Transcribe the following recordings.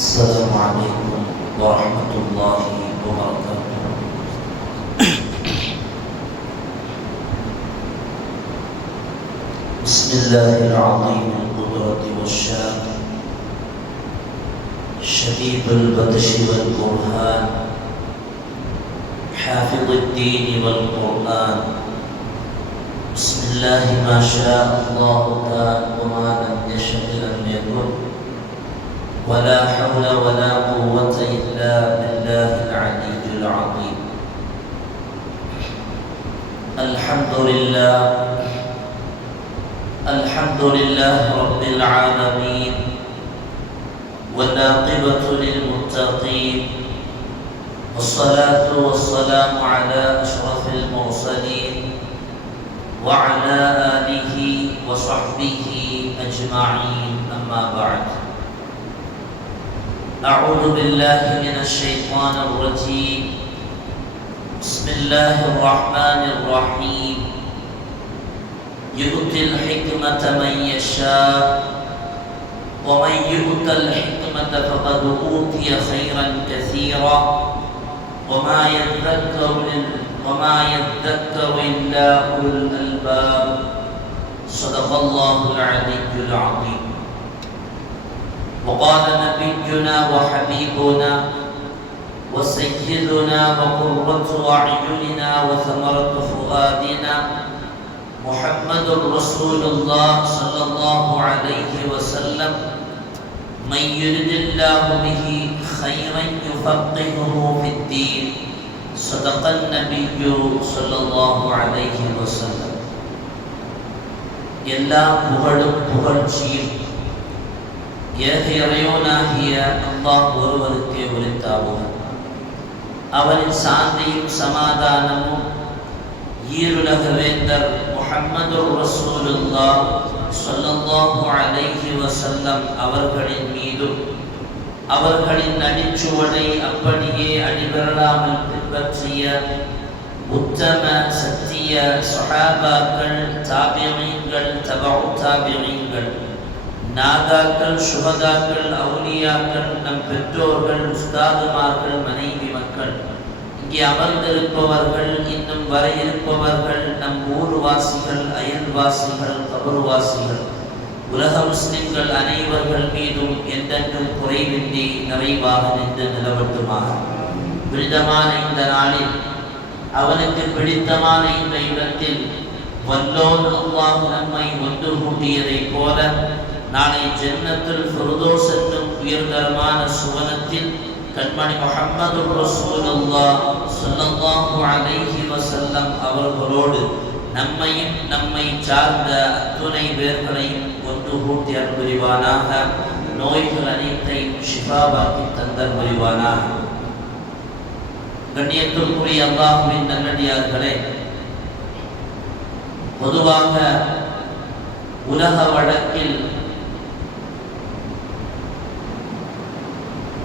السلام عليكم ورحمة الله وبركاته. بسم الله العظيم القدرة والشان، شديد البطش والبرهان، حافظ الدين والقرآن. بسم الله ما شاء الله كان وما لم يشأ لم يكن، ولا حول ولا قوة إلا بالله العلي العظيم. الحمد لله رب العالمين، والعاقبة للمتقين، والصلاة والسلام على أشرف المرسلين وعلى آله وصحبه أجمعين، أما بعد. أعوذ بالله من الشيطان الرجيم. بسم الله الرحمن الرحيم. يؤتي الحكمة من يشاء، ومن يؤت الحكمة فقد أوتي خيرا كثيرا، وما يذكر إلا أولو الألباب. صدق الله العلي العظيم. وقال نبينا وحبيبنا وسيدنا وقرة أعيننا وثمرة فؤادنا محمد رسول الله صلى الله عليه وسلم، من يرد الله به خيرا يفقهه في الدين. صدق النبي صلى الله عليه وسلم. எல்லா புகழும் புகழ்ச்சியும் ஏக இறைவனாகிய அல்லாஹ் ஒருவருக்கே உரித்தாகும். அவனின் சாந்தியும் சமாதானமும் ஈருலக வேந்தர் முஹம்மது ரசூலுல்லாஹ் ஸல்லல்லாஹு அலைஹி வஸல்லம் அவர்களின் மீதும், அவர்களின் அடிச்சுவடை அப்படியே அடிபெறலாமல் பின்பற்றிய உத்தம சத்திய ஸஹாபாக்கள், தாபிஈன்கள், தபஉ தாபிஈன்கள், நாதாக்கள், சுஹதாக்கள், அவுலியாக்கள், நம் பெற்றோர்கள், உஸ்தாதுமார்கள், மனைவி மக்கள், இங்கே அமர்ந்திருப்பவர்கள், இன்னும் வர இருப்பவர்கள், நம் ஊர்வாசிகள், அயல்வாசிகள், கபர்வாசிகள், உலக முஸ்லிம்கள் அனைவர்கள் மீதும் என்றென்றும் குறைவின்றி நிறைவாக நின்று நிலவட்டுமாக. பிடித்தமான இந்த நாளில், அவனுக்கு பிடித்தமான இந்த இடத்தில் வல்லோன் அல்லாஹ் நம்மை ஒன்று கூட்டியதைப் போல நாளை ஜன்னத்துல் ஃபிர்தௌஸ் என்னும் உயர்தரமான சுவனத்தில் கண்மணி முஹம்மது ரசூலுல்லாஹ் ஸல்லல்லாஹு அலைஹி வஸல்லம் அவர்களோடு நம்மையும் நம்மை சார்ந்த அத்துணை பேர்களையும் ஒன்று கூட்டி அருள் புரிவானாக. நோய்கள் அனைத்தையும் ஷிஃபாவாக்கி தந்தல் புரிவானாக. கண்ணியத்திற்குரிய அல்லாஹ்வின் நல்லடியார்களே, பொதுவாக உலக வழக்கில்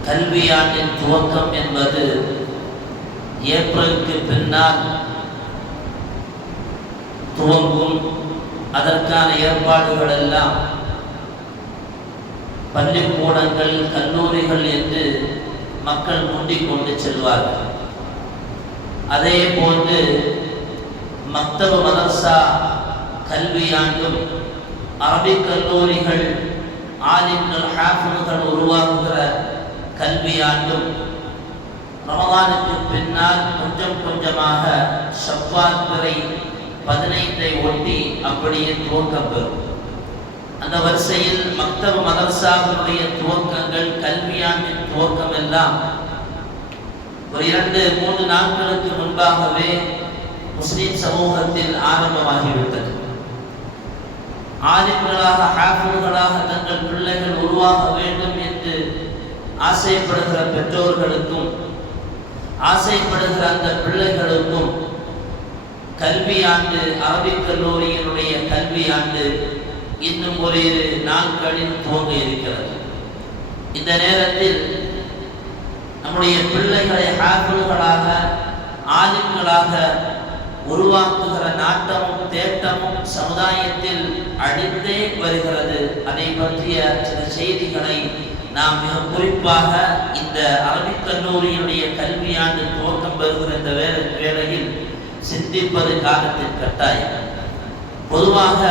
கல்வியாண்டின் துவக்கம் என்பது ஏப்ரலுக்கு பின்னால் துவங்கும். அதற்கான ஏற்பாடுகள் எல்லாம் பள்ளிக்கூடங்கள், கல்லூரிகள் என்று மக்கள் முண்டிக் கொண்டு செல்வார்கள். அதே போன்று மக்தப மதர்சா கல்வியாண்டும், அரபிக் கல்லூரிகள், ஆலிம்கள், ஹாஃபிழ்கள் உருவாக்குகிற கல்வியாண்டும் ரமலானுக்கு பின்னால் கொஞ்சம் கொஞ்சமாக ஷவ்வால் பிறை 15 ஒட்டி அப்படியே துவக்கம் பெறும். அந்த வரிசையில் மக்தப மதர்சாவுடைய துவக்கங்கள், கல்வியாண்டின் துவக்கம் எல்லாம் ஒரு 2-3 நாட்களுக்கு முன்பாகவே முஸ்லிம் சமூகத்தில் ஆரம்பமாகிவிட்டது. ஆலிம்களாக, ஹாஃபிழ்களாக தங்கள் பிள்ளைகள் உருவாக வேண்டும் என்று ஆசைப்படுகிற பெற்றோர்களுக்கும், ஆசைப்படுகிற அந்த பிள்ளைகளுக்கும் கல்வியாண்டு, அரபிக் கல்லூரியினுடைய கல்வியாண்டு இன்னும் ஓரிரு நாட்களில் துவங்க இருக்கிறது. இந்த நேரத்தில் நம்முடைய பிள்ளைகளை ஹாஃபிழ்களாக, ஆலிம்களாக உருவாக்குகிற நாட்டமும் தேட்டமும் சமுதாயத்தில் அழிந்தே வருகிறது. அதை பற்றிய சில செய்திகளை நாம் மிக குறிப்பாக இந்த அரபிக் கல்லூரியினுடைய கல்வியாண்டு துவக்கம் பெறுகிற இந்த வேளையில் சிந்திப்பது காலத்தின் கட்டாயம். பொதுவாக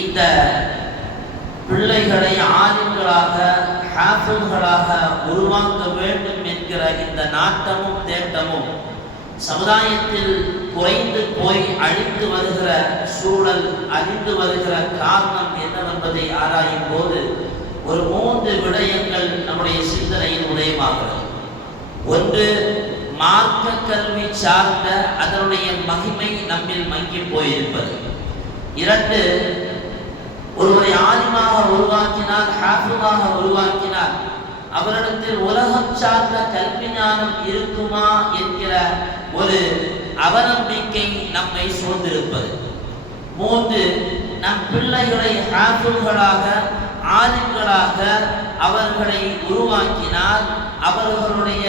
இந்த பிள்ளைகளை ஆலிம்களாக ஹாஃபிழ்களாக உருவாக்க வேண்டும் என்கிற இந்த நாட்டமும் தேட்டமும் சமுதாயத்தில் குறைந்து போய் அழிந்து வருகிற சூழல், அழிந்து வருகிற காரணம் என்னவென்பதை ஆராயும் போது ஒரு 3 விடயங்கள் நம்முடைய சிந்தனையில் உதயமாகிறது. ஒன்று, மார்க்க கல்வி சார்ந்த அதனுடைய மகிமை நம்மில் மங்கி போயிருப்பது. 2, ஒருவரை ஆலிமாக உருவாக்கினால், ஹாஃபிழாக உருவாக்கினால் அவரிடத்தில் உலகம் சார்ந்த கல்வி ஞானம் இருக்குமா என்கிற ஒரு அவநம்பிக்கை நம்மை சூழ்ந்திருப்பது. 3, நம் பிள்ளைகளை ஹாஃபிழ்களாக ஆலிம்களாக அவர்களை உருவாக்கினால் அவர்களுடைய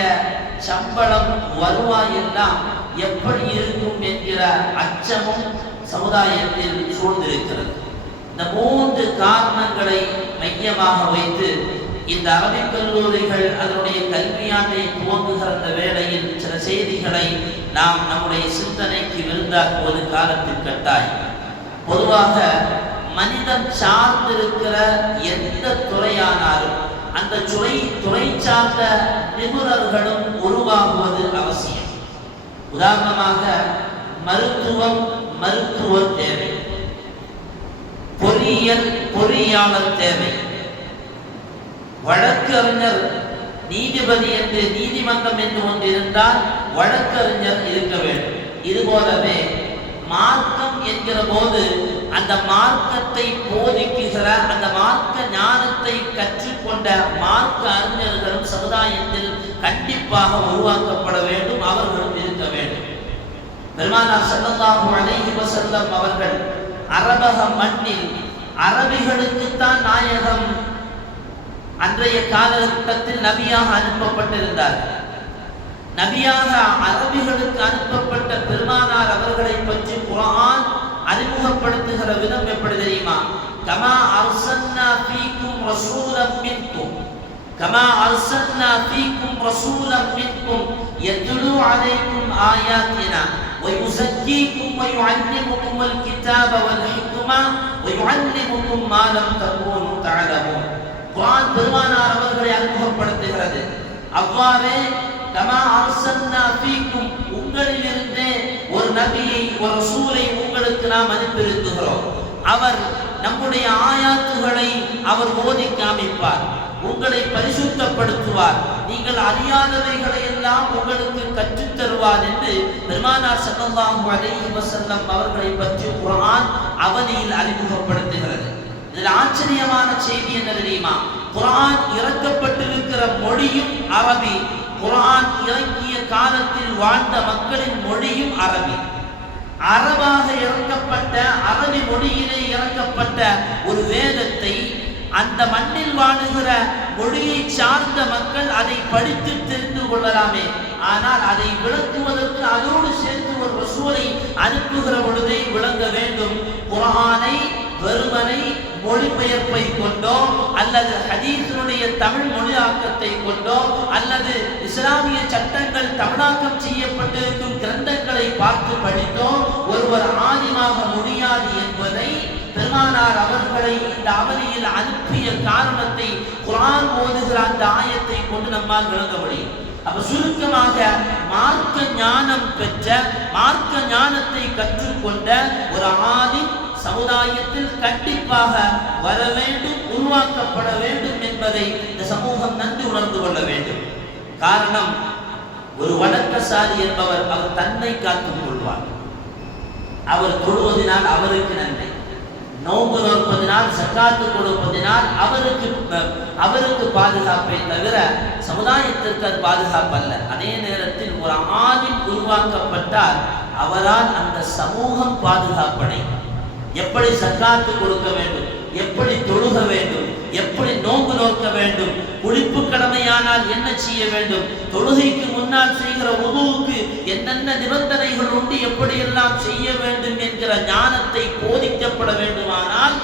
சம்பளம் வருவாய் எல்லாம் எப்படி இருக்கும் என்கிற அச்சமும் சமுதாயத்தில் சூழ்ந்திருக்கிறது. இந்த 3 காரணங்களை மையமாக வைத்து இந்த அரபிக் கல்லூரிகள் அதனுடைய கல்வியாண்டை துவங்குகிற அந்த வேளையில் சில செய்திகளை நாம் நம்முடைய சிந்தனைக்கு விருந்தாக்குவது காலத்தின் கட்டாயம். பொதுவாக மனிதன் சார்ந்திருக்கிற எந்த துறையானாலும் அந்த துறை சார்ந்த நிபுணர்களும் உருவாகுவது அவசியம். உதாரணமாக மருத்துவர் தேவை, பொறியாளர் தேவை, வழக்கறிஞர், நீதிபதி என்று நீதிமன்றம் என்று ஒன்று இருந்தால் வழக்கறிஞர் இருக்க வேண்டும். இதுபோலவே மார்க்கம் என்கிற போது அந்த மார்க்கத்தை போதிக்குகிற, அந்த மார்க்க ஞானத்தை கற்றுக்கொண்ட மார்க்க அறிஞர்களும் சமுதாயத்தில் கண்டிப்பாக உருவாக்கப்பட வேண்டும், அவர்களும் இருக்க வேண்டும். பெருமானார் ஸல்லல்லாஹு அலைஹி வஸல்லம் அவர்கள் அரபக மண்ணில் அரபிகளுக்குத்தான் நாயகம் அன்றைய காலகட்டத்தில் நபியாக அனுப்பப்பட்டிருந்தார். நபியாக அரபிகளுக்கு அனுப்பப்பட்ட பெருமானார் அவர்களை பற்றி குர்ஆன் அறிமுகப்படுத்துகிற விதம் எப்படி தெரியுமா? கமா அர்சல்னா ஃபீக்கும் ரசூலம் மின்கும், கமா அர்சல்னா ஃபீக்கும் ரசூலம் மின்கும் யத்லு அலைக்கும் ஆயாத்தினா ويزكيكم ويعلمكم الكتاب والحكمة ويعلمكم ما لم تكونوا تعلمون. குர்ஆன் பெருமானார் அவர்களை அறிமுகப்படுத்துகிறது. அவ்வாறே கமா அர்சல்னா ஃபீக்கும், உங்களிலிருந்தே ஒரு நபியை, ஒரு ரசூலை உங்களுக்கு நாம் அனுப்பியிருக்கிறோம். அவர் நம்முடைய ஆயாத்துகளை அவர் ஓதி காமிப்பார், உங்களை பரிசுத்தப்படுத்துவார், நீங்கள் அறியாதவைகளை எல்லாம் உங்களுக்கு கற்றுத் தருவார் என்று பெருமானார் ஸல்லல்லாஹு அலைஹி வஸல்லம் அவர்களை பற்றி குர்ஆன் அவனியில் அறிமுகப்படுத்துகிறது. இதில் ஆச்சரியமான செய்தி என்ன தெரியுமா? குர்ஆன் இறக்கப்பட்டிருக்கிற மொழியும் அரபி, குர்ஆன் இறங்கிய காலத்தில் வாழ்ந்த மக்களின் மொழியும் அரபி. அரபாக இறக்கப்பட்ட, அரபி மொழியிலே இறக்கப்பட்ட ஒரு வேதத்தை அந்த மண்ணில் வாழுகிற மொழியை சார்ந்த மக்கள் அதை படித்து தெரிந்து கொள்ளலாமே, ஆனால் அதை விளக்குவதற்கு அதோடு சேர்த்து ஒரு ரசூலை அனுப்புகிற பொழுதே விளங்க வேண்டும். குர்ஆனை வெறுமனை மொழிபெயர்ப்பை கொண்டோ அல்லது ஹதீஸினுடைய தமிழ் மொழியாக்கத்தை கொண்டோ அல்லது இஸ்லாமிய சட்டங்கள் தமிழாக்கம் செய்யப்பட்டிருக்கும் கிரந்தங்களை பார்த்து படித்தோ ஒருவர் ஆலிமாக முடியாது என்பதை பெருமானார் அவர்களை இந்த அவதியில் அனுப்பிய காரணத்தை குர்ஆன் ஓதுகிற அந்த ஆயத்தை கொண்டு நம்மால் விளங்க முடியும். அப்ப சுருக்கமாக மார்க்க ஞானம் பெற்ற, மார்க்க ஞானத்தை கற்றுக்கொண்ட ஒரு ஆலிம் சமுதாயத்தில் கண்டிப்பாக வர வேண்டும், உருவாக்கப்பட வேண்டும் என்பதை இந்த சமூகம் நன்கு உணர்ந்து கொள்ள வேண்டும். காரணம், ஒரு வணக்கசாலி என்பவர் அவர் தன்னை காத்துக் கொள்வார். அவர் தொழுவதினால் அவருக்கு நன்மை, நோன்பு நோற்பதினால், ஜக்காத்து கொடுப்பதினால் அவருக்கு பாதுகாப்பை தவிர சமுதாயத்திற்கு அது பாதுகாப்பு அல்ல. அதே நேரத்தில் ஒரு ஆலிம் உருவாக்கப்பட்டால் அவரால் அந்த சமூகம் பாதுகாப்படையும். எப்படி ஜக்காத்து கொடுக்க வேண்டும், எப்படி தொழுக வேண்டும், எப்படி நோன்பு நோக்க வேண்டும், குளிப்பு கடமையானால் என்ன செய்ய வேண்டும், தொழுகைக்கு முன்னால் செய்கிற உதுவுக்கு என்னென்ன நிபந்தனைகள் உண்டு, எப்படியெல்லாம் செய்ய வேண்டும் என்கிற ஞானத்தை போதிக்கப்பட வேண்டுமானால்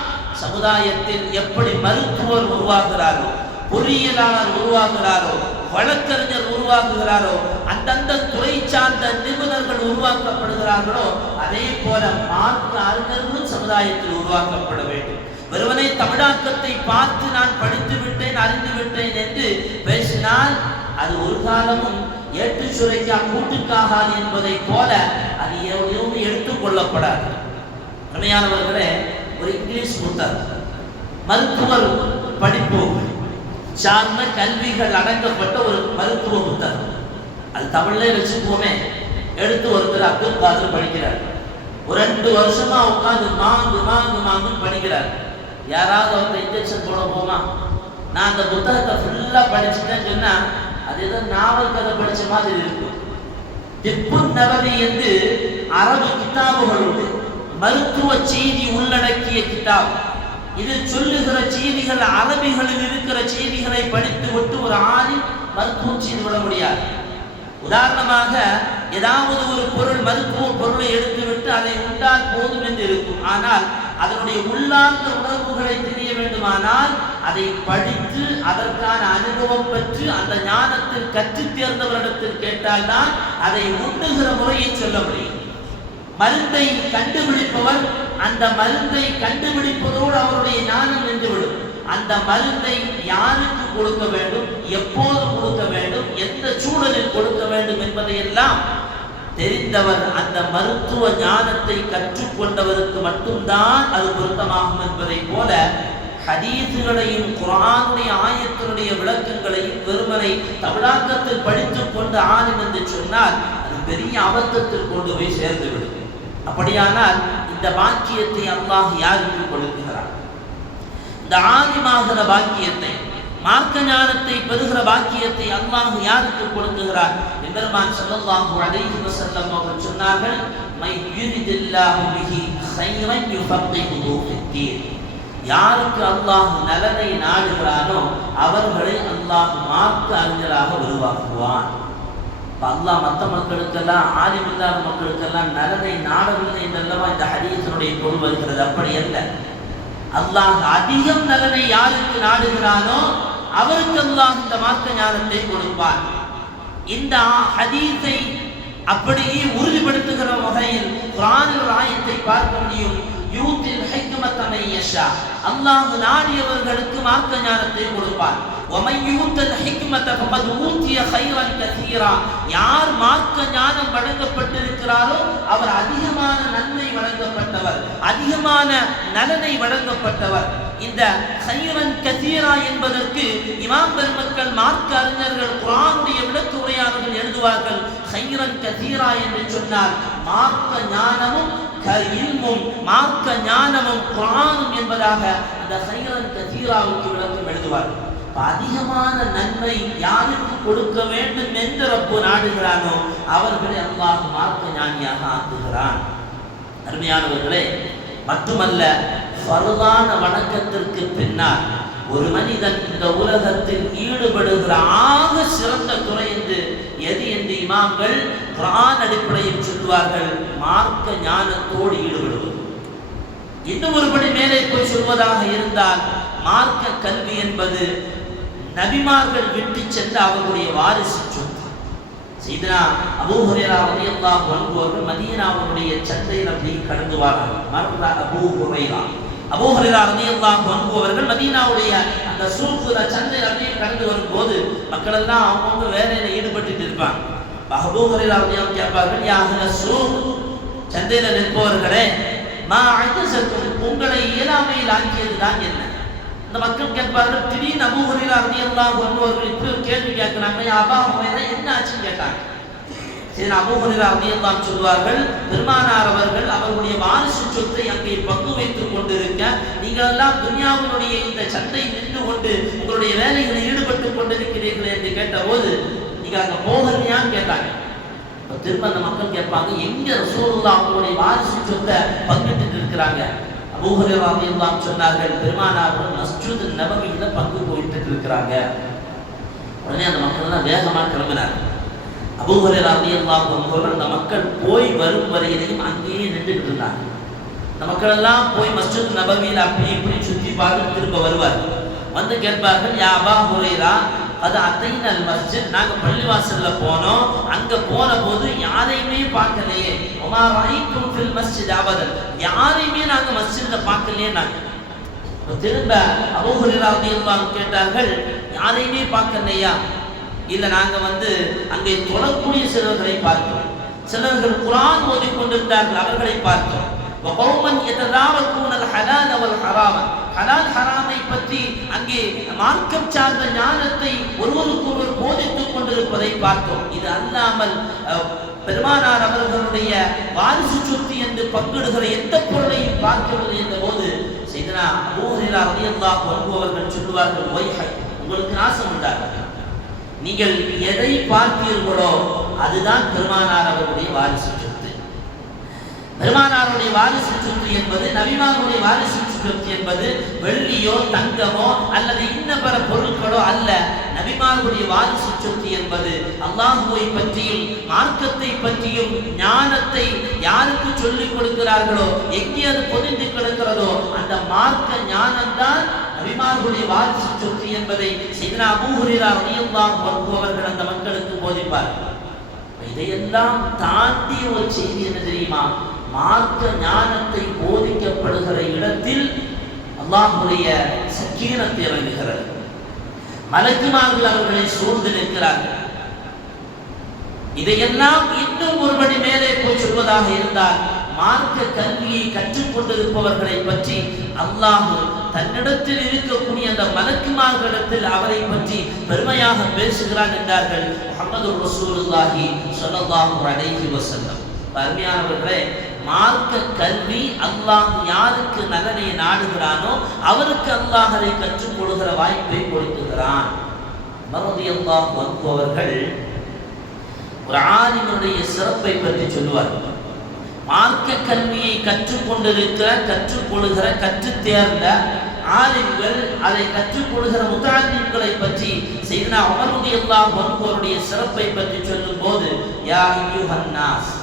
சமுதாயத்தில் எப்படி மருத்துவர் உருவாகிறாரோ, பொறியியலாளர் உருவாகிறாரோ, வழக்கறிஞர் உருவாக்குகிறாரோ, அந்தந்த துறை சார்ந்த நிபுணர்கள் உருவாக்கப்படுகிறார்களோ, அதே போல மார்க்க அறிஞர்களும் சமுதாயத்தில் உருவாக்கப்பட வேண்டும். வெறுவனை தமிழாக்கத்தை பார்த்து நான் படித்து விட்டேன், அறிந்து விட்டேன் என்று பேசினால் அது ஒரு காலமும் ஏற்று சுரைக்கா கூட்டுக்காகாது என்பதை போல அது எதுவும் எடுத்துக் கொள்ளப்படாது. உண்மையானவர்களே, ஒரு இங்கிலீஷ் புத்தர் மருத்துவர் படிப்பு சார்ந்த கல்விகள் அடங்கப்பட்ட ஒரு மருத்துவ புத்தகம், அது தமிழ்ல வச்சுக்குவோமே. எடுத்து ஒருத்தர் அப்துல் காதர் படிக்கிறார். ஒரு 2 வருஷமா உட்கார்ந்து மாங்கு படிக்கிறார். யாராவது அவர்கிட்ட இன்ஜெக்ஷன் போட போமா? நான் அந்த புத்தகத்தை ஃபுல்லா படிச்சுட்டேன்னு சொன்னா அது ஏதோ நாவல் கதை படிச்ச மாதிரி இருக்கும். திப்புன் நபவி என்று அரபு கிதாபுகள் உண்டு, மருத்துவ செய்தி உள்ளடக்கிய கிதாப். இது சொல்லுகிற செய்திகள் அரபிகளில் இருக்கிற செய்திகளை படித்து விட்டு ஒரு ஆளில் மருத்துவம் செய்து விட முடியாது. உதாரணமாக ஏதாவது ஒரு பொருள் மருத்துவ பொருளை எடுத்துவிட்டு அதை உண்டால் போதும் என்று இருக்கும். ஆனால் அதனுடைய உள்ளார்ந்த உணர்வுகளை தெரிய வேண்டுமானால் அதை படித்து அதற்கான அனுபவம் பெற்று அந்த ஞானத்தில் கற்று தேர்ந்தவரிடத்தில் கேட்டால்தான் அதை உண்ணுகிற முறையை சொல்ல முடியும். மருந்தை கண்டுபிடிப்பவர் அந்த மருந்தை கண்டுபிடிப்பதோடு அவருடைய ஞானம் நின்றுவிடும். அந்த மருந்தை யாருக்கு கொடுக்க வேண்டும், எப்போது கொடுக்க வேண்டும், எந்த சூழலில் கொடுக்க வேண்டும் என்பதையெல்லாம் தெரிந்தவர். அந்த மருத்துவ ஞானத்தை கற்றுக்கொண்டவருக்கு மட்டும்தான் அது பொருத்தமாகும் என்பதை போல ஹதீஸுகளையும் குர்ஆனுடைய ஆயத்தினுடைய விளக்கங்களையும் வெறுமனை தமிழாக்கத்தில் படித்துக் கொண்டு ஆலிம் என்று சொன்னால் அது பெரிய அபத்தத்தில் கொண்டு போய் சேர்ந்துவிடும். அப்படியானால் இந்த பாக்கியத்தை அல்லாஹ் யாருக்கு கொடுக்கிறார்? இந்த ஆலிமாகிற பாக்கியத்தை, மார்க்க ஞானத்தை பெறுகிற பாக்கியத்தை அல்லாஹ் யாருக்கு கொடுக்கிறார்? பெருமான் ஸல்லல்லாஹு அலைஹி வஸல்லம் அவர்கள் சொன்னார்கள், மை யுரிதில்லாஹு பிஹி கைரன் யுஃபக்கிஹுஹு ஃபித்தீன். யாருக்கு அல்லாஹ் நலனை நாடுகிறானோ அவர்களை அல்லாஹ் மார்க்க அறிஞராக உருவாக்குவான். அல்லாஹ் மற்ற மக்களுக்கெல்லாம், ஆலிம் இல்லாத மக்களுக்கெல்லாம் நலனை நாடவில்லை என்றல்லவா இந்த ஹதீஸினுடைய பொருள் வருகிறது. அப்படி அல்ல. அல்லாஹ் அதிகம் நலனை யாருக்கு நாடுகிறானோ அவருக்கு அல்லாஹ் இந்த மார்க்க ஞானத்தை கொடுப்பான். இந்த ஹதீஸை அப்படியே உறுதிப்படுத்துகிற வகையில் குர்ஆனில் ஆயத்தை பார்க்க முடியும். யூத்தில் ஹிக்மத மை யஷா, அல்லாஹ் நாடியவர்களுக்கு மார்க்க ஞானத்தை கொடுப்பான். وَمَنْ يُؤْتَ الْحِكْمَةَ فَقَدْ أُوتِيَ خَيْرًا كَثِيرًا. யார் மார்க்க ஞானம் வழங்கப்பட்டிருக்கிறாரோ அவர் அதிகமான நன்மை வழங்கப்பட்டவர், அதிகமான நலனை வழங்கப்பட்டவர். இந்த கைரன் கதீரா என்பதற்கு இமாம் பெருமக்கள், மார்க்க அறிஞர்கள், குர்ஆனுடைய விளக்க உரையாளர்கள் எழுதுவார்கள். கைரன் கதீரா என்று சொன்னால் மார்க்க ஞானமும் இல்மும், மார்க்க ஞானமும் குர்ஆனும் என்பதாக அந்த கைரன் கதீராவுக்கு விளக்கம் எழுதுவார்கள். அதிகமான நன்மை யாருக்கு கொடுக்க வேண்டும் என்று ரப்பு நாடுகிறானோ அவர்களை அல்லாஹ் மார்க்க ஞானியாக ஆக்குகிறான். அருமையானவர்களே, மட்டுமல்ல, ஃபர்தான வணக்கத்திற்கு பின்னால் ஒரு மனிதன் இந்த உலகத்தில் ஈடுபடுகிற ஆக சிறந்த துறை எது என்று இமாம்கள் குர்ஆன் அடிப்படையில் சொல்வார்கள். மார்க்க ஞானத்தோடு ஈடுபடுவது. இன்னும் ஒருபடி மேலே போய் சொல்வதாக இருந்தால், மார்க்க கல்வி என்பது நபிமார்கள் விட்டு சென்ற அவர்களுடைய வாரிசு சொத்து. சையதுனா அபூ ஹுரைரா ரலியல்லாஹு அன்ஹு அவர்கள் மதீனாவுடைய சந்தையில் அப்படி கடந்து வராங்க. அபூ ஹுரைரா ரலியல்லாஹு அன்ஹு அவர்கள் மதீனாவுடைய அந்த சூக்குல சந்தையில் அப்படியே கடந்து வரும்போது மக்கள் எல்லாம் அவங்கவுங்க வேலையில ஈடுபட்டு இருப்பாங்க. அபூ ஹுரைரா ரலியல்லாஹு கேட்பார்கள், யா அஹ்லஸ் சூக், சந்தையில் நிற்பவர்களே, மா அஜஸக்கும், உங்களை இயலாமையில் ஆக்கியதுதான் என்ன? இந்த மக்கள் கேட்பார்கள். திடீர்னு அபூ ஹுரைரா ரலியல்லாஹு அன்ஹு அவர்கள் இப்படி ஒரு கேள்வி கேட்கிறாங்க. அபூ ஹுரைரா என்ன ஆச்சுன்னு கேட்டாங்க. சரி, அபூ ஹுரைரா ரலியல்லாஹு அன்ஹு சொல்வார்கள், பெருமானார் அவர்கள் அவர்களுடைய வாரிசு சொத்தை அங்கே பங்கு வைத்துக் கொண்டிருக்க, நீங்கள் எல்லாம் துன்யாவினுடைய இந்த சந்தை நின்று கொண்டு உங்களுடைய வேலைகளில் ஈடுபட்டுக் கொண்டிருக்கிறீர்கள் என்று கேட்டபோது நீங்க அங்க போகலையான்னு கேட்டாங்க. திரும்ப அந்த மக்கள் கேட்பாங்க, எங்க ரசூலுல்லாஹ் அவங்களுடைய வாரிசு சொத்தை பங்கிட்டு இருக்கிறாங்க? அபூ ஹுரைரா ரலியல்லாஹு அன்ஹு சொன்னார்கள், பெருமானார் மஸ்ஜித் நபவியில பங்கு போயிட்டு இருக்கிறாங்க. உடனே அந்த மக்கள் எல்லாம் வேகமா கிளம்பினார். அபூ ஹுரைரா ரலியல்லாஹு அன்ஹு அந்த மக்கள் போய் வரும் வரையிலையும் அங்கேயே நின்றுட்டு இருந்தாங்க. நமக்களெல்லாம் போய் மஸ்ஜித் நபவியில் அப்படி இப்படி சுற்றி பார்த்து திரும்ப வருவார். வந்து கேட்பார்கள், யா அபா ஹுரைரா அது அத்தைனல் மஸ்ஜித், நாங்கள் பள்ளிவாசல்ல போனோம், அங்க போன போது யாரையுமே பார்க்கலையே, ஒமா ரஅய்தும் ஃபில் மஸ்ஜித் அபதன், யாரையுமே நாங்க மஸ்ஜித்ல பார்க்கலையே. நாங்கள் திரும்ப அபூ ஹுரைரா ரலியல்லாஹு அன்ஹு கேட்டார்கள், யாரையுமே பார்க்கலையா? இல்ல, நாங்க அங்கே தொழக்கூடிய சிலர்களை பார்த்தோம், சிலர்கள் குர்ஆன் ஓதிக் கொண்டிருந்தார்கள், அவர்களை பார்த்தோம். வகௌமன் யததாரகூனல் ஹலால வல் ஹராம, ஹலால் ஹராமை பற்றி அங்கே மார்க்கம் சார்ந்த ஞானத்தை ஒருவருக்கொருவர் போதித்துக் கொண்டிருப்பதை பார்த்தோம். இது அல்லாமல் பெருமானார் அவர்களுடைய வாரிசு சொத்து என்று பங்கிடுகிற எந்த பொருளையும் பார்க்கவில்லை என்ற போது சையதுனா அபூ ஹுரைரா ரலியல்லாஹு அன்ஹு அவர்கள் சொல்லுவார்கள், வைஹை, உங்களுக்கு நாசம் உண்டாகும், நீங்கள் எதை பார்த்தீர்களோ அதுதான் பெருமானார் அவர்களுடைய வாரிசு சொத்து. பெருமானாருடைய வாரிசு சொத்து என்பது, நபிமாருடைய வாரிசு சொத்து என்பது வெள்ளியோ தங்கமோ அல்லது இன்ன பிற பொருட்களோ அல்ல. நபிமாருடைய வாரிசு சொத்து என்பது அல்லாஹுவை பற்றியும் மார்க்கத்தை பற்றியும் ஞானத்தை யாருக்கு சொல்லிக் கொடுக்கிறார்களோ, எங்கே அது பொதிந்து கிடக்கிறதோ அந்த மார்க்க ஞானம்தான் நபிமாருடைய வாரிசு சொத்து என்பதை சையதுனா அபூ ஹுரைரா ரலியல்லாஹு அன்ஹு அவர்கள் அந்த மக்களுக்கு போதிப்பார்கள். இதையெல்லாம் தாண்டி ஒரு செய்தி என்ன தெரியுமா? மார்க்க ஞானத்தை போதிக்கப்படுகிற இடத்தில் அல்லாஹ்வுடைய சக்கீனத் இறங்குகிறது. மலக்குமார்கள் அவர்களை சூழ்ந்து நிற்கிறார்கள். இதையெல்லாம் இன்னும் ஒருபடி மேலே போய் சொல்வதாக இருந்தால், மார்க்க கல்வியை கற்றுக் கொண்டிருப்பவர்களை பற்றி அல்லாஹ் தன்னிடத்தில் இருக்கக்கூடிய அந்த மலக்குமார்களிடத்தில் அவரை பற்றி பெருமையாக பேசுகிறான் என்றார்கள் முஹம்மது ரசூலுல்லாஹி ஸல்லல்லாஹு அலைஹி வஸல்லம். அருமையானவர்களே, மார்க்க கல்வி அல்லாஹ் யாருக்கு நலனை நாடுகிறானோ அவருக்கு அல்லாஹ் அதை கற்றுக் கொடுக்கிற வாய்ப்பை கொடுக்குகிறான். ரலியல்லாஹு அன்ஹு அவர்கள் ஒரு ஆலிமுடைய சிறப்பை பற்றி சொல்லுவார்கள். மார்க்க கல்வியை கற்றுக்கொண்டிருக்கிற, கற்றுக்கொள்கிற, கற்றுத் தேர்ந்த ஆலிம்கள், அதை கற்றுக்கொள்கிற முத்தஅல்லிம்களை பற்றி சையதுனா உமர் ரலியல்லாஹு அன்ஹு அவருடைய சிறப்பை பற்றி சொல்லும் போது, யா அய்யுஹன் நாஸ்,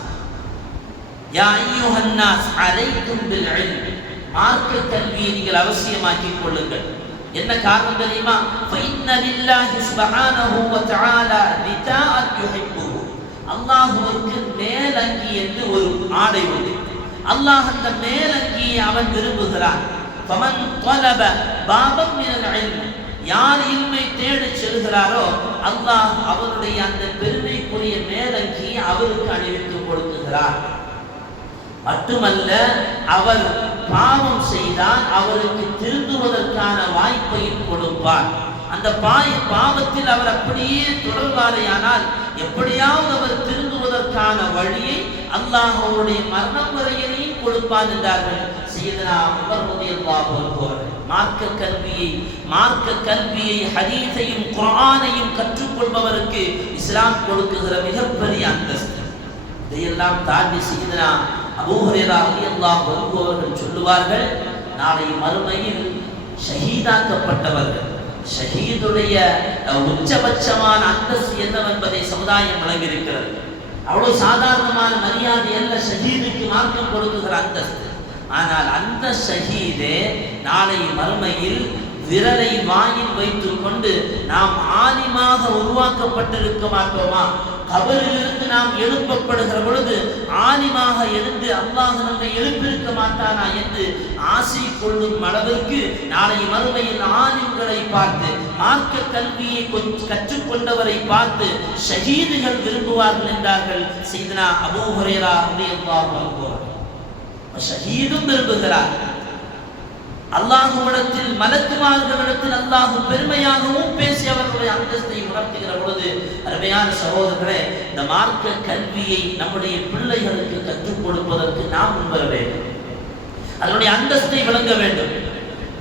யா அய்யுஹன் நாஸ் அலைக்கும் பில் இல்ம், மார்க்க கல்வியை நீங்கள் அவசியமாக்கிக் கொள்ளுங்கள். என்ன காரணம் தெரியுமா? ஃபஇன்ன லில்லாஹி சுப்ஹானஹு வ தஆலா ரிதாஅன் யுஹிப்புஹு, அல்லாஹ்வுக்கு மேலங்கி என்று ஒரு ஆடை உண்டு. அல்லாஹ் அந்த மேலங்கியை அவன் விரும்புகிறான். ஃபமன் தலப பாபம் மினல் இல்ம், யார் இல்மை தேடி செல்கிறாரோ அல்லாஹ் அவருடைய அந்த பெருமைக்குரிய மேலங்கியை அவருக்கு அணிவித்து கொடுக்கிறார். மட்டுமல்ல, அவர் பாவம் செய்தால் அவருக்கு திருந்துவதற்கான வாய்ப்பையும் கொடுப்பார். அந்த பாவத்தில் அவர் அப்படியே தொடர்வாரையானால் எப்படியாவது அவர் திருந்துவதற்கான வழியை அல்லாஹ் அவருடைய மரணம் வரையிலையும் கொடுப்பான் என்றார்கள் சையதுனா உமர் ரலியல்லாஹு அன்ஹு. மார்க்க கல்வியை ஹதீஸையும் குர்ஆனையும் கற்றுக்கொள்பவருக்கு இஸ்லாம் கொடுக்குகிற மிகப்பெரிய அந்தஸ்து. இதையெல்லாம் தாண்டி சையதுனா அபூ ஹுரைரா ரலியல்லாஹு அன்ஹு அவர்கள் சொல்லுவார்கள், நாளை மறுமையில் ஷஹீதாக்கப்பட்டவர்கள், ஷஹீதுடைய உச்சபட்சமான அந்தஸ்து என்னவென்பதை சமுதாயம் வழங்கியிருக்கிறது. அவ்வளவு சாதாரணமான மரியாதை அல்ல ஷஹீதுக்கு மார்க்கம் கொடுக்குகிற அந்தஸ்து. ஆனால் அந்த ஷஹீதே நாளை மறுமையில் விரலை வாயில் வைத்துக் கொண்டு நாம் ஆலிமாக உருவாக்கப்பட்டிருக்க மாட்டோமா? கபரிலிருந்து நாம் எழுப்பப்படுகிற பொழுது ஆலிமாக எழுந்து அல்லாஹ் நம்மை எழுப்பியிருக்க மாட்டானா என்று ஆசை கொள்ளும் அளவிற்கு நாளை மறுமையில் ஆலிம்களை பார்த்து, மார்க்க கல்வியை கற்றுக்கொண்டவரை பார்த்து ஷஹீதுகள் விரும்புவார்கள் என்றார்கள் சையதுனா அபூ ஹுரைரா ரலியல்லாஹு அன்ஹு. ஷஹீதும் விரும்புகிறார். அல்லாஹ்விடத்தில், மலக்குமார்களிடத்தில் அல்லாஹ் பெருமையாகவும் பேசி அவர்களுடைய அந்தஸ்தை உணர்த்துகிற பொழுது, அருமையான சகோதரர்களே, இந்த மார்க்க கல்வியை நம்முடைய பிள்ளைகளுக்கு கற்றுக் கொடுப்பதற்கு நாம் முன்வர வேண்டும். அதனுடைய அந்தஸ்தை விளங்க வேண்டும்.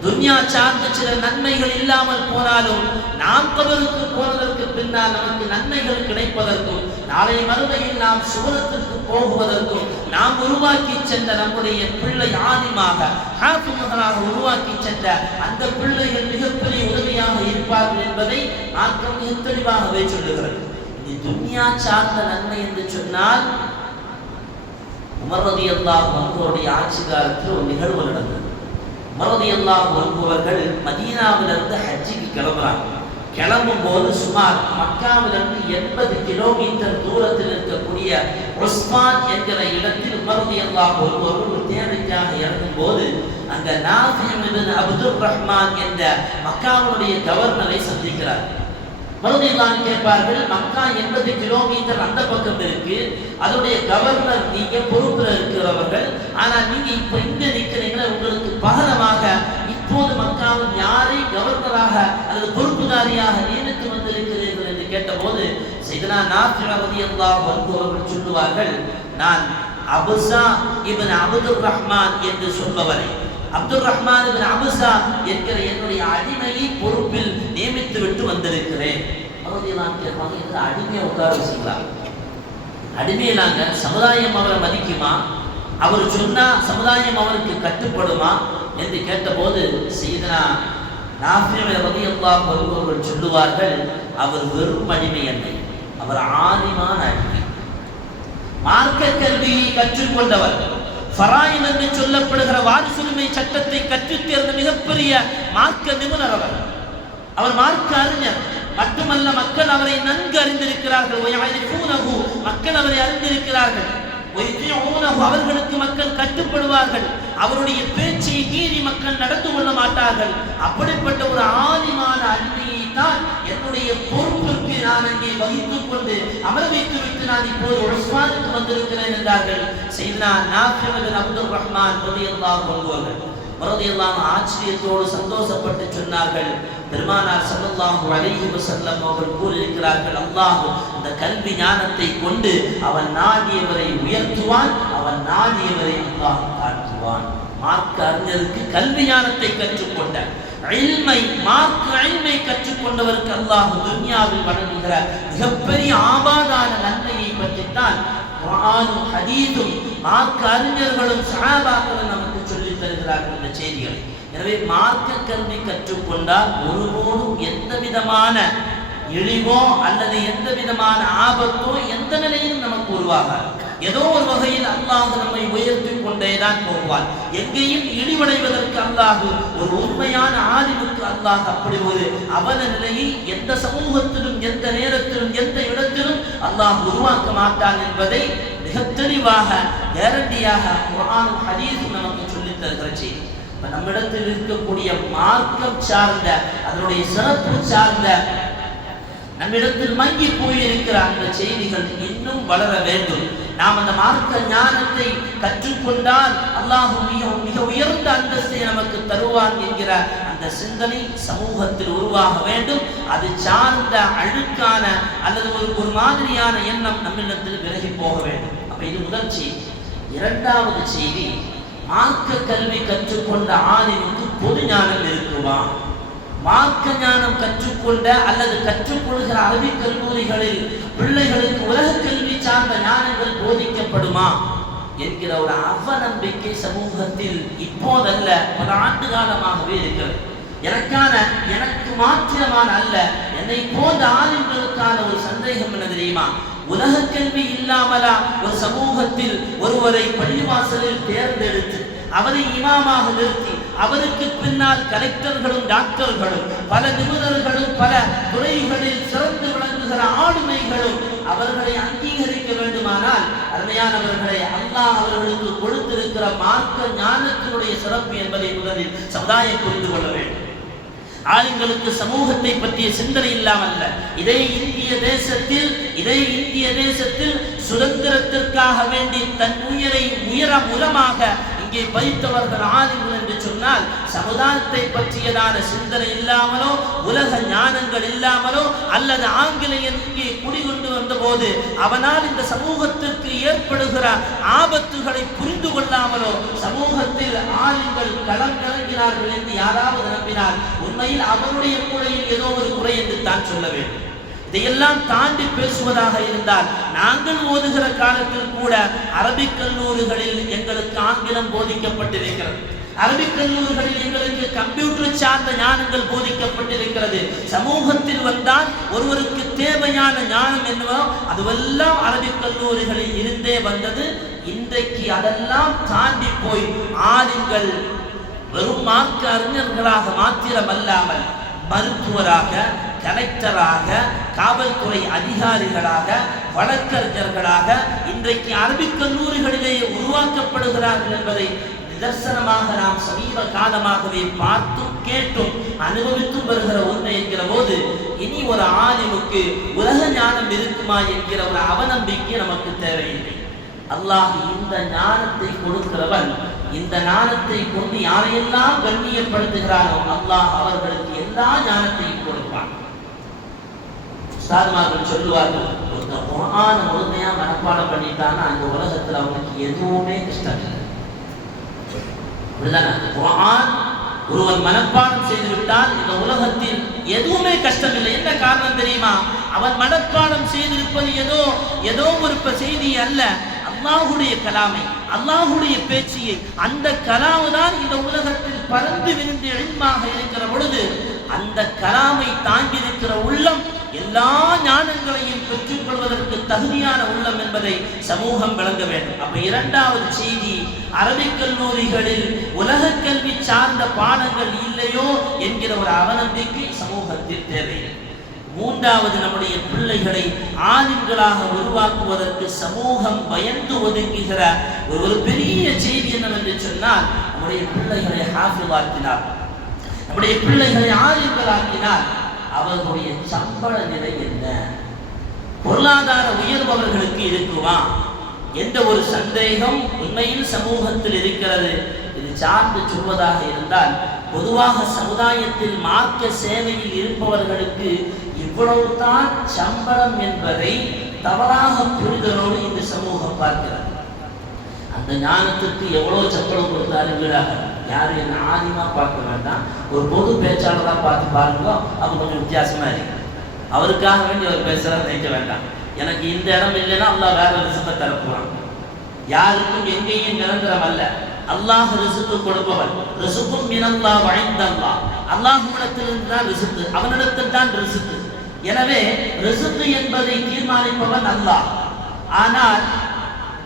துன்யா சார்ந்த சில நன்மைகள் இல்லாமல் போனாலும் நாம் கபருக்கு போனதற்கு பின்னால் நமக்கு நன்மைகள் கிடைப்பதற்கும், நாளை மறுமையில் நாம் சுவனத்திற்கு போகுவதற்கும் நாம் உருவாக்கி சென்ற நம்முடைய பிள்ளை ஆலிமாக ஹாஃபிதுகளாக உருவாக்கி சென்ற அந்த பிள்ளைகள் மிகப்பெரிய உதவியாக இருப்பார்கள் என்பதை மார்க்கம் மிக தெளிவாகவே சொல்லுகிறது. இது துன்யா சார்ந்த நன்மை என்று சொன்னால் உமர் ரலியல்லாஹு அன்ஹு அவருடைய ஆட்சி காலத்தில் ஒரு நிகழ்வு நடந்தது. உமர் ரலியல்லாஹு அன்ஹு அவர்கள் மதீனாவிலிருந்து ஹஜ்ஜுக்கு கிளம்புறாங்க. கிளம்பும் போது சுமார் மக்காவிலிருந்து 80 கிலோமீட்டர் தூரத்தில் இருக்கக்கூடிய உஸ்மான் என்கிற இடத்தில் உமர் ரலியல்லாஹு அன்ஹு அவர்கள் ஒரு தேவைக்காக இறங்கும் போது அங்க நாஃபி இப்னு அப்துர் ரஹ்மான் என்ற மக்காவுடைய கவர்னரை சந்திக்கிறார். மறுபடியும் கேட்பார்கள், மக்கா 80 கிலோமீட்டர் அந்த பக்கம் இருக்கு, அதனுடைய கவர்னர் நீங்க பொறுப்புல இருக்கிறவர்கள், ஆனா நீங்க இப்ப இங்க நிக்கிறீங்கன்னா உங்களுக்கு பகரமாக இப்போது மக்காவில் யாரை கவர்னராக அல்லது பொறுப்புதாரியாக நியமித்து வந்திருக்கிறீர்கள் என்று கேட்டபோது சையதுனா நாஃபி ரலியல்லாஹு அன்ஹு அவர்கள் சொல்லுவார்கள், நான் அபுஸா இப்னு அப்துர் ரஹ்மான் என்று சொல்பவரை, அப்துல் ரஹ்மான் இப்னு அபுஸா என்கிற என்னுடைய அடிமையை பொறுப்பில் நியமித்து விட்டு வந்திருக்கிறேன். நான் கேட்பாங்க, இந்த அடிமையை உட்கார வச்சுங்களா? அடிமையிலாங்க சமுதாயம் அவரை மதிக்குமா? அவர் சொன்னா சமுதாயம் அவருக்கு கட்டுப்படுமா என்று கேட்டபோது சையதுனா நாஃபி ரலியல்லாஹு அன்ஹு அவர்கள் சொல்லுவார்கள், அவர் வெறும் அடிமை அல்ல, அவர் ஆலிமான அடிமை, மார்க்க கல்வியை கற்றுக்கொண்டவர், ஃபராயித் என்று சொல்லப்படுகிற வாரிசுரிமை சட்டத்தை கற்றுத் தேர்ந்த மிகப்பெரிய மார்க்க நிபுணர் அவர் மார்க்க அறிஞர். மட்டுமல்ல, மக்கள் அவரை நன்கு அறிந்திருக்கிறார்கள். மக்கள் அவரை அறிந்திருக்கிறார்கள். அவர்களுக்கு மக்கள் கட்டுப்படுவார்கள். அவருடைய பேச்சை மீறி மக்கள் நடந்து கொள்ள மாட்டார்கள். அப்படிப்பட்ட ஒரு ஆலிமான அடிமையை தான் என்னுடைய பொறுப்பிற்கு நான் அங்கே வகித்துக் கொண்டு அமர வைத்து விட்டு நான் இப்போது உஸ்மானுக்கு வந்திருக்கிறேன் என்றார்கள். சையதுனா நாஃபி இப்னு அப்துர் ரஹ்மான் ரலியல்லாஹு அன்ஹு ரலியல்லாஹு ஆச்சரியத்தோடு சந்தோஷப்பட்டு சொன்னார்கள், பெருமானார் ஸல்லல்லாஹு அலைஹி வஸல்லம் அவர்கள் கூறியிருக்கிறார்கள், அல்லாஹ் இந்த கல்வி ஞானத்தை கொண்டு அவன் நாடியவரை உயர்த்துவான், அவன் நாடியவரை அல்லாஹ் தாழ்த்துவான். மார்க்க அறிஞருக்கு கல்வி ஞானத்தை கற்றுக்கொண்ட மார்க்க கற்றுக்கொண்டவருக்கு அல்லாஹ் துன்யாவில் வழங்குகிற மிகப்பெரிய ஆபாதான நன்மையை பற்றித்தான் குர்ஆனும் ஹதீஸும் மார்க்க அறிஞர்களும் சஹாபாக்களும் நமக்கு சொல்லித் தருகிறார்கள் இந்த செய்திகளை. எனவே மார்க்க கல்வி கற்றுக்கொண்டால் ஒருபோதும் எந்த விதமான இழிவோ அல்லது எந்த விதமான ஆபத்தோ எந்த நிலையிலும் நமக்கு உருவாகாது. ஏதோ ஒரு வகையில் அல்லாஹ் நம்மை உயர்த்தி கொண்டேதான் போவான். எங்கேயும் இழிவடைவதற்கு அல்லாஹ் ஒரு உண்மையான ஆலிமுக்கு அல்லாஹ் அப்படி ஒரு அவல நிலையை எந்த சமூகத்திலும் எந்த நேரத்திலும் எந்த இடத்திலும் அல்லாஹ் உருவாக்க மாட்டான் என்பதை மிக தெளிவாக கேரண்டியாக குர்ஆன் ஹதீஸ் நமக்கு சொல்லித் தருகிற செய்தி. நம்மிடத்தில் இருக்கக்கூடிய மார்க்கம் சார்ந்த அதனுடைய சிறப்பு சார்ந்த நம்மிடத்தில் மங்கி போயிருக்கிற அந்த செய்திகள் இன்னும் வளர வேண்டும். நாம் அந்த மார்க்க ஞானத்தை கற்றுக்கொண்டால் அல்லாஹ் மிக உயர்ந்த அந்தஸ்தை நமக்கு தருவான் என்கிற அந்த சிந்தனை சமூகத்தில் உருவாக வேண்டும். அது சார்ந்த அழுக்கான அல்லது ஒரு மாதிரியான எண்ணம் நம்மிடத்தில் விலகி போக வேண்டும். அப்ப இது முதல் செய்தி. இரண்டாவது செய்தி, மார்க்க கல்வி கற்றுக்கொண்ட ஆலிமுக்கு பொது ஞானம் இருக்குமா? மார்க்க ஞானம் கற்றுக்கொண்ட அல்லது கற்றுக்கொள்கிற அரபிக் கல்லூரிகளில் பிள்ளைகளுக்கு உலக கல்வி சார்ந்த ஞானங்கள் போதிக்கப்படுமா என்கிற ஒரு அவநம்பிக்கை சமூகத்தில் இப்போதல்ல பல ஆண்டு காலமாகவே இருக்கிறது. எனக்கு மாத்திரமான அல்ல, என்னை போன்ற ஆளுங்களுக்கான ஒரு சந்தேகம் என்ன தெரியுமா? உலக கல்வி இல்லாமலா ஒரு சமூகத்தில் ஒருவரை பள்ளிவாசலில் தேர்ந்தெடுத்து அவரை இமாமாக நிறுத்தி அவருக்கு பின்னால் கலெக்டர்களும் டாக்டர்களும் பல நிபுணர்களும் பல துறைகளில் சிறந்து விளங்குகிற ஆளுமைகளும் அவர்களை அங்கீகரிக்க வேண்டுமானால் அருமையானவர்களை அல்லாஹ் அவர்களுக்கு கொடுத்திருக்கிற மார்க்க ஞானத்தினுடைய சிறப்பு என்பதை முதலில் சமுதாயம் புரிந்து கொள்ள வேண்டும். ஆளுங்களுக்கு சமூகத்தை பற்றிய சிந்தனை இல்லாமல்ல. இதே இந்திய தேசத்தில் சுதந்திரத்திற்காக வேண்டி தன் உயிரை உரமாக இங்கே பயித்தவர்கள் ஆலிம்கள் என்று சொன்னால் சமுதாயத்தை பற்றியதான சிந்தனை இல்லாமலோ உலக ஞானங்கள் இல்லாமலோ அல்லது ஆங்கிலேயன் இங்கே குடிகொண்டு வந்த போது அவனால் இந்த சமூகத்திற்கு ஏற்படுகிற ஆபத்துகளை புரிந்து கொள்ளாமலோ சமூகத்தில் ஆலிம்கள் களம் கலங்கினார்கள் என்று யாராவது நம்பினால் உண்மையில் அவருடைய மூளையில் ஏதோ ஒரு குறை என்று தான் சொல்ல வேண்டும். இதையெல்லாம் தாண்டி பேசுவதாக இருந்தால் நாங்கள் ஓதுகிற காலத்தில் கூட அரபிக் கல்லூரிகளில் எங்களுக்கு ஆங்கிலம் போதிக்கப்பட்டிருக்கிறது. அரபிக் கல்லூரிகளில் எங்களுக்கு கம்ப்யூட்டர் சார்ந்த ஞானங்கள் போதிக்கப்பட்டிருக்கிறது. சமூகத்தில் வந்தால் ஒருவருக்கு தேவையான ஞானம் என்னவோ அதுவெல்லாம் அரபிக் கல்லூரிகளில் இருந்தே வந்தது. இன்றைக்கு அதெல்லாம் தாண்டி போய் ஆளுங்கள் வெறும் மார்க்க அறிஞர்களாக மாத்திரமல்லாமல் மருத்துவராக, கலெக்டராக, காவல்துறை அதிகாரிகளாக, வழக்கறிஞர்களாக இன்றைக்கு அரபிக் கல்லூரிகளிலே உருவாக்கப்படுகிறார்கள் என்பதை நிதர்சனமாக நாம் சமீப காலமாகவே பார்த்தும் கேட்டும் அனுபவித்தும் வருகிற உண்மை என்கிற போது இனி ஒரு ஆலிமுக்கு உலக ஞானம் இருக்குமா என்கிற ஒரு அவநம்பிக்கை நமக்கு தேவையில்லை. அல்லாஹ் இந்த ஞானத்தை கொடுக்கிறவன், இந்த ஞானத்தை கொண்டு யாரையெல்லாம் கண்ணியப்படுத்துகிறானோ அல்லாஹ் அவர்களுக்கு எல்லா ஞானத்தையும் கொடுப்பான். உஸ்தாதுமார்கள் சொல்லுவார்கள், ஒரு குர்ஆனை முழுமையா மனப்பாடம் பண்ணிட்டான்னா அந்த உலகத்தில் அவனுக்கு எதுவுமே கஷ்டம் இல்லை. குர்ஆன் ஒருவன் மனப்பாடம் செய்துவிட்டால் இந்த உலகத்தில் எதுவுமே கஷ்டம் இல்லை. என்ன காரணம் தெரியுமா? அவன் மனப்பாடம் செய்திருப்பது ஏதோ ஒரு செய்தி அல்ல, அல்லாஹுடைய கலாமை, அல்லாஹுடைய பேச்சியை. அந்த கலாமு தான் இந்த உலகத்தில் பறந்து விரிந்து இல்மாக இருக்கிற பொழுது அந்த கலாமை தாங்கி இருக்கிற உள்ளம் எல்லா ஞானங்களையும் பெற்றுக் கொள்வதற்கு தகுதியான உள்ளம் என்பதை சமூகம் விளங்க வேண்டும். அப்ப இரண்டாவது செய்தி, அரபிக் கல்லூரிகளில் உலக கல்வி சார்ந்த பாடங்கள் இல்லையோ என்கிற ஒரு அவநம்பிக்கை சமூகத்தில் தேவை. மூன்றாவது, நம்முடைய பிள்ளைகளை ஆலிம்களாக உருவாக்குவதற்கு சமூகம் பயந்து ஒதுங்குகிற ஒரு பெரிய செய்தி என்னவென்று சொன்னால், நம்முடைய பிள்ளைகளை ஹாஃபிவாக்கினார், நம்முடைய பிள்ளைகளை ஆலிம்களாக்கினார், அவர்களுடைய சம்பள நிலை என்ன, பொருளாதார உயர்வு அவர்களுக்கு இருக்குமா என்ற ஒரு சந்தேகம் உண்மையில் சமூகத்தில் இருக்கிறது. இது சார்ந்து சொல்வதாக இருந்தால், பொதுவாக சமுதாயத்தில் மார்க்க சேவையில் இருப்பவர்களுக்கு இவ்வளவுதான் சம்பளம் என்பதை தவறாக புரிதலோடு இந்த சமூகம் பார்க்கிறது. அந்த ஞானத்துக்கு எவ்வளவு சம்பளம் கொடுத்தாலும் வீடாக யாரும் என்ன ஆதிமா பார்க்க வேண்டாம், ஒரு பொது பேச்சாளராக பார்த்து பாருங்க, அப்போ கொஞ்சம் வித்தியாசமா இருக்கு. அவருக்காக வேண்டி அவர் பேசுறத நினைக்க வேண்டாம். எனக்கு இந்த இடம் இல்லைன்னா அல்லாஹ் வேற ரிசுக்கை தரப்போறான். யாருக்கும் எங்கேயும் நிரந்தரம் அல்ல. அல்லாஹ் ரிசுக்கு கொடுப்பவன். ரிசுக்கும் மினல்லாஹ் வஇந்தல்லாஹ், அல்லாஹ்விடத்திலிருந்து தான் ரிசுக்கு, அவனிடத்தில் தான் ரிசுக்கு. எனவே ரிசுக்கு என்பதை தீர்மானிப்பவன் அல்லாஹ். ஆனால்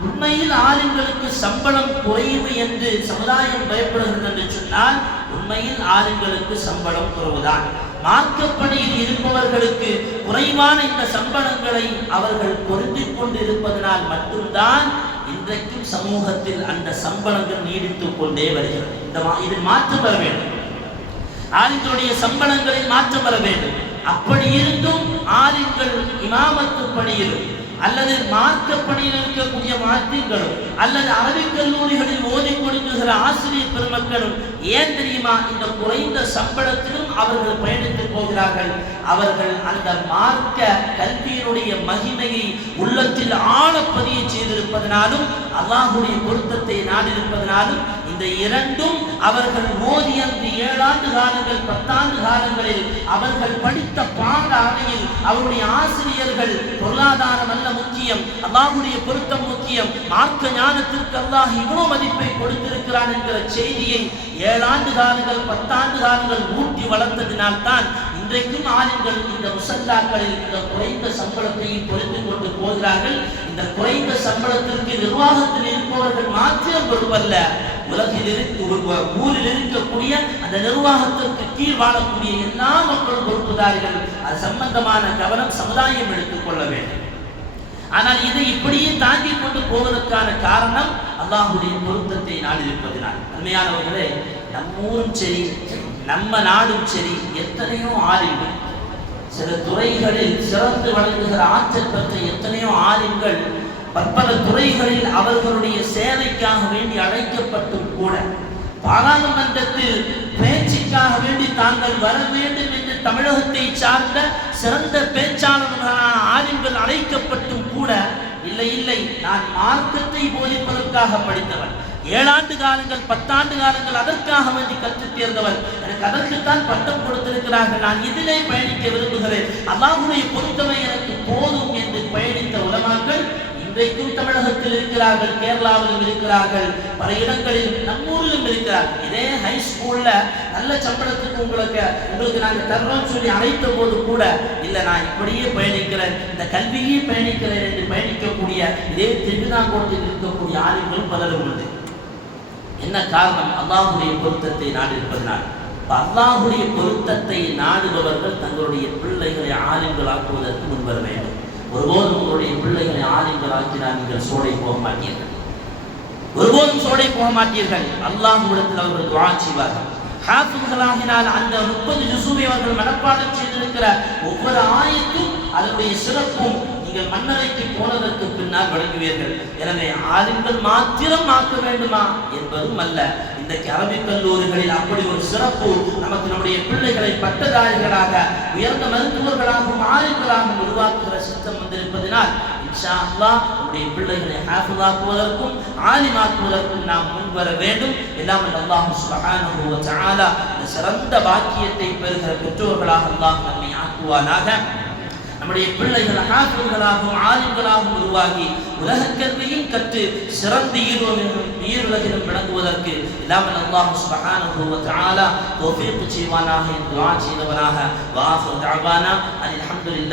உண்மையில் ஆலிம்களுக்கு சம்பளம் குறைவு என்று சமுதாயம் பயப்படுகிறது என்று சொன்னால், உண்மையில் ஆலிம்களுக்கு சம்பளம் குறைவுதான். மார்க்கப்பணியில் இருப்பவர்களுக்கு குறைவான இந்த சம்பளங்களை அவர்கள் பொருந்திக் கொண்டு இருப்பதனால் மட்டும்தான் இன்றைக்கும் சமூகத்தில் அந்த சம்பளங்கள் நீடித்துக் கொண்டே வருகிறது. இதில் மாற்றம் வர வேண்டும். ஆலிம்களுடைய சம்பளங்களில் மாற்றம் வர வேண்டும். அப்படி இருந்தும் ஆலிம்கள் இமாமத்து பணியிலும் அல்லது மார்க்க பணியில் இருக்கக்கூடிய மாற்றங்களும் அல்லது அரபிக் கல்லூரிகளில் ஓதி கொடுக்குகிற ஆசிரியர் பெருமக்களும் ஏன் தெரியுமா இந்த குறைந்த சம்பளத்திலும் அவர்கள் பயணித்து போகிறார்கள். அவர்கள் அந்த மார்க்க கல்வியினுடைய மகிமையை உள்ளத்தில் ஆழப்பதிய செய்திருப்பதனாலும் அல்லாஹுடைய பொருத்தத்தை நாடியிருப்பதனாலும் இந்த இரண்டும் அவர்கள் ஓதி அந்த 7 ஆண்டு காலங்கள் 10 ஆண்டு காலங்களில் அவர்கள் படித்த பாட அறையில் அவருடைய ஆசிரியர்கள் பொருளாதாரம் அல்ல முக்கியம், அல்லாஹுடைய பொருத்தம் முக்கியம், மார்க்க ஞானத்திற்கு அல்லாஹ் இவ்வளவு மதிப்பை கொடுத்திருக்கிறான் என்கிற செய்தியை 7 ஆண்டு காலங்கள் 10 ஆண்டு காலங்கள் ஊட்டி வளர்த்ததினால்தான் இன்றைக்கும் ஆலிம்கள் இந்த முசல்லாக்களில் இந்த குறைந்த சம்பளத்தையும் பொருத்திக் கொண்டு போகிறார்கள். இந்த குறைந்த சம்பளத்திற்கு நிர்வாகத்தில் இருப்பவர்கள் மாத்திரம் பொறுப்பல்ல, உலகில் ஊரில் இருக்கக்கூடிய அந்த நிர்வாகத்திற்கு கீழ் வாழக்கூடிய எல்லா மக்களும் பொறுப்புதாரிகள். அது சம்பந்தமான கவனம் சமுதாயம் எடுத்துக் கொள்ள வேண்டும். ஆனால் இதை இப்படியே தாங்கி கொண்டு போவதற்கான காரணம் அல்லாஹுடைய பொருத்தத்தை நாடியிருப்பதினால். அருமையானவர்களே, நம்ம ஊரும் சரி நம்ம நாடும் சரி எத்தனையோ ஆலிம்கள், சில துறைகளில் சிறந்து வழங்குகிற ஆற்றல் பெற்ற எத்தனையோ ஆலிம்கள் பற்பல துறைகளில் அவர்களுடைய சேவைக்காக வேண்டி அழைக்கப்பட்டும் கூட பாராளுமன்றத்தில் பேச்சுக்காக வேண்டி தாங்கள் வர வேண்டும் என்று தமிழகத்தை சார்ந்த சிறந்த பேச்சாளர்களான ஆலிம்கள் அழைக்கப்பட்டும் கூட இல்லை, நான் மார்க்கத்தை போதிப்பதற்காக படித்தவன், 7 ஆண்டு காலங்கள் 10 ஆண்டு காலங்கள் அதற்காக வேண்டி கற்றுத் தேர்ந்தவர், எனக்கு அதற்குத்தான் பட்டம் கொடுத்திருக்கிறார்கள், நான் இதிலே பயணிக்க விரும்புகிறேன், அல்லாஹ்வுடைய பொருத்தமை எனக்கு போதும் என்று பயணித்த உலமாக்கள் இன்றைக்கும் தமிழகத்தில் இருக்கிறார்கள், கேரளாவிலும் இருக்கிறார்கள், பல இடங்களிலும் நம்மூரிலும் இருக்கிறார்கள். இதே ஹை ஸ்கூல்ல நல்ல சம்பளத்துக்கு உங்களுக்கு நாங்கள் தர்றோம்னு சொல்லி அழைத்த போது கூட இல்லை நான் இப்படியே பயணிக்கிறேன், இந்த கல்வியே பயணிக்கிறேன் என்று பயணிக்கக்கூடிய இதே திருவிதாங்கோட்டில் இருக்கக்கூடிய ஆளுங்களும் பலரும் உண்டு. என்ன காரணம்? அல்லாஹுடைய பொருத்தத்தை நாடிருப்பதனால். அல்லாஹுடைய பொருத்தத்தை நாடுபவர்கள் தங்களுடைய பிள்ளைகளை ஆலிம்களாக்குவதற்கு முன்வர வேண்டும். ஒருபோதும் உங்களுடைய பிள்ளைகளை ஆலிம்களாக்கினால் நீங்கள் சோடை போக மாட்டீர்கள், ஒருபோதும் சோடை போக மாட்டீர்கள். அல்லாஹ்விடத்தில் அவர்கள் துஆ செய்வார்கள். ஹாஃபிஸ்களாகினால் அந்த 30 ஜுஸுவை அவர்கள் மனப்பாடம் செய்திருக்கிற ஒவ்வொரு ஆயத்தும் அதனுடைய சிறப்பும் நீங்கள் மன்னரைக்கு போனதற்கு பின்னால் வழங்குவீர்கள். எனவே ஆலிம்கள் மாத்திரம் ஆக்க வேண்டுமா என்பதும் அல்ல. இன்றைக்கு அரபிக் கல்லூரிகளில் அப்படி ஒரு சிறப்பு நமக்கு நம்முடைய பிள்ளைகளை பட்டதாரிகளாக உயர்ந்த மருத்துவர்களாகவும் ஆலிம்களாகவும் உருவாக்குகிற சித்தம் வந்திருப்பதனால் இன்ஷா அல்லாஹ் நம்முடைய பிள்ளைகளை ஹாஃபிஸாக்குவதற்கும் ஆலிமாக்குவதற்கும் நாம் முன்வர வேண்டும். எல்லாம் அல்லாஹ் சுப்ஹானஹு வ தஆலா சிறந்த பாக்கியத்தை பெறுகிற பெற்றோர்களாக அல்லாஹ் நம்மை ஆக்குவானாக. நம்முடைய பிள்ளைகள் ஹாஃபிஸ்களாகவும் ஆலிம்களாகவும் உருவாகி உலக கல்வியும் கற்று சிறந்த ஈருலகிலும் விளங்குவதற்கு எல்லாம் அல்லாஹ் சுப்ஹானஹு வ தஆலா தௌஃபீக் செய்வானாக என்று துஆ செய்தவனாக. வ ஆகிரு தஅவானா அல்ஹம்துலில்லாஹ்.